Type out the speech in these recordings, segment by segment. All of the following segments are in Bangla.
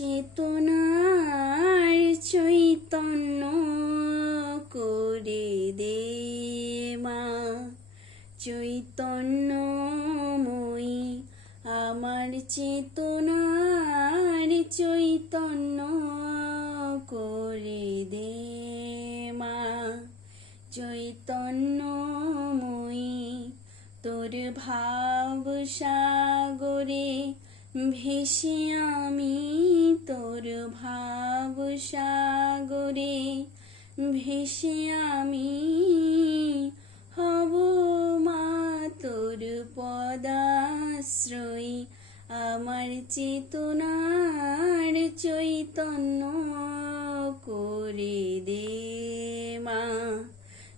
চেতনার চৈতন্য করে দে মা। চৈতন্যময়ী আমার চেতনার চৈতন্য করে দে মা। চৈতন্যময়ী তোর ভাব সাগরে ভেসে আমি, তোর ভাব সাগরে ভেসে আমি হব মা তোর পদাশ্রয়ী। আমার চেতনার চৈতন্য করে দে মা।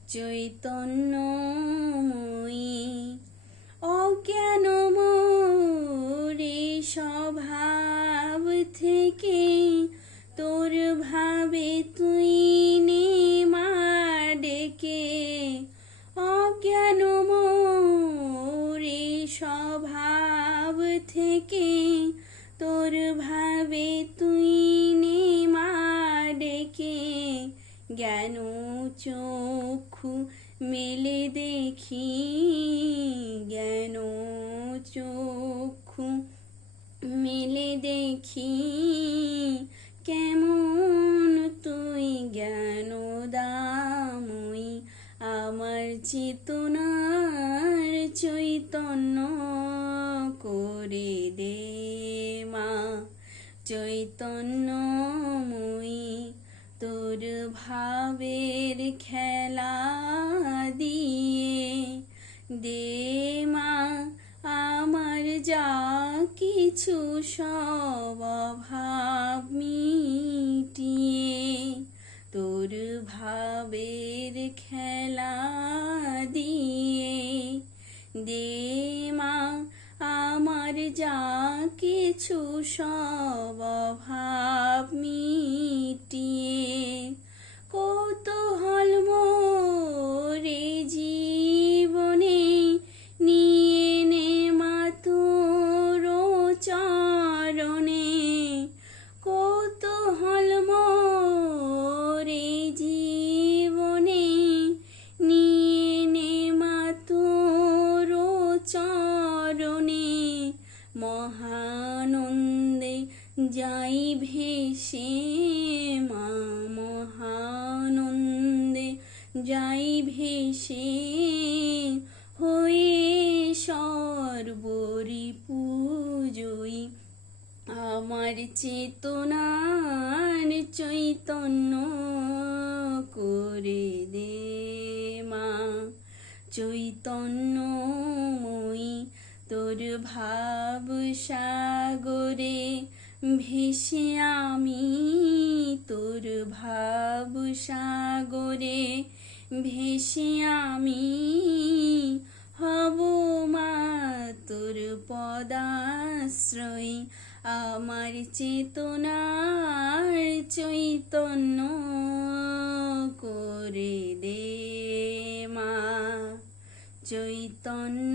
চৈতন্যময়ী অজ্ঞান মোরে স্বভাব থেকে তোর ভাবে তুই নে মা ডেকে। অজ্ঞান মোরে স্বভাব থেকে তোর ভাবে তুই নে মা ডেকে। জ্ঞান চক্ষু মেলে দেখি, জ্ঞান চক্ষু মেলে দেখি কেমন তুই জ্ঞানদাময়ী। আমার চেতনার চৈতন্য করে দে মা। চৈতন্যময়ী তোর ভাবের খেলা দিয়ে দে মা আমার যা কিছু সব অভাব মিটিয়ে। তোর ভাবের খেলা দিয়ে দে মা আমার যা কিছু সব অভাব মিটিয়ে। কৌতূহল মোরে জীবনে নিয়ে নে মা তোর চরণে। কৌতূহল মোরে জীবনে নিয়ে নে মা তোর চরণে। মহানন্দে যাই ভেসে মা, মহানন্দে যাই ভেসে হয়ে সর্বরিপুজয়ী। আমার চেতনার চৈতন্য করে দে মা। চৈতন্যময়ী তোর ভাব সাগরে ভেসে আমি, তোর ভাব সাগরে ভেসে আমি হব মা তোর পদাশ্রয়ী। আমার চেতনার চৈতন্য করে দে মা। চৈতন্য